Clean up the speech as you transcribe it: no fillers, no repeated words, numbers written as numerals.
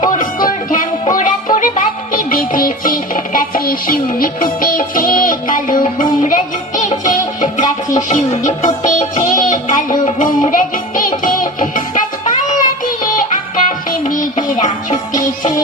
কুরকুর ঢ্যামকুরা করে বাতি বেজেছে, গাছে শিউলি ফুটেছে, কালো ভুমরা জুটেছে, গাছে শিউলি ফুটেছে, কালো ভুমরা জুটেছে, আজ পাল্লা দিয়ে আকাশে মেঘেরা ছুটেছে।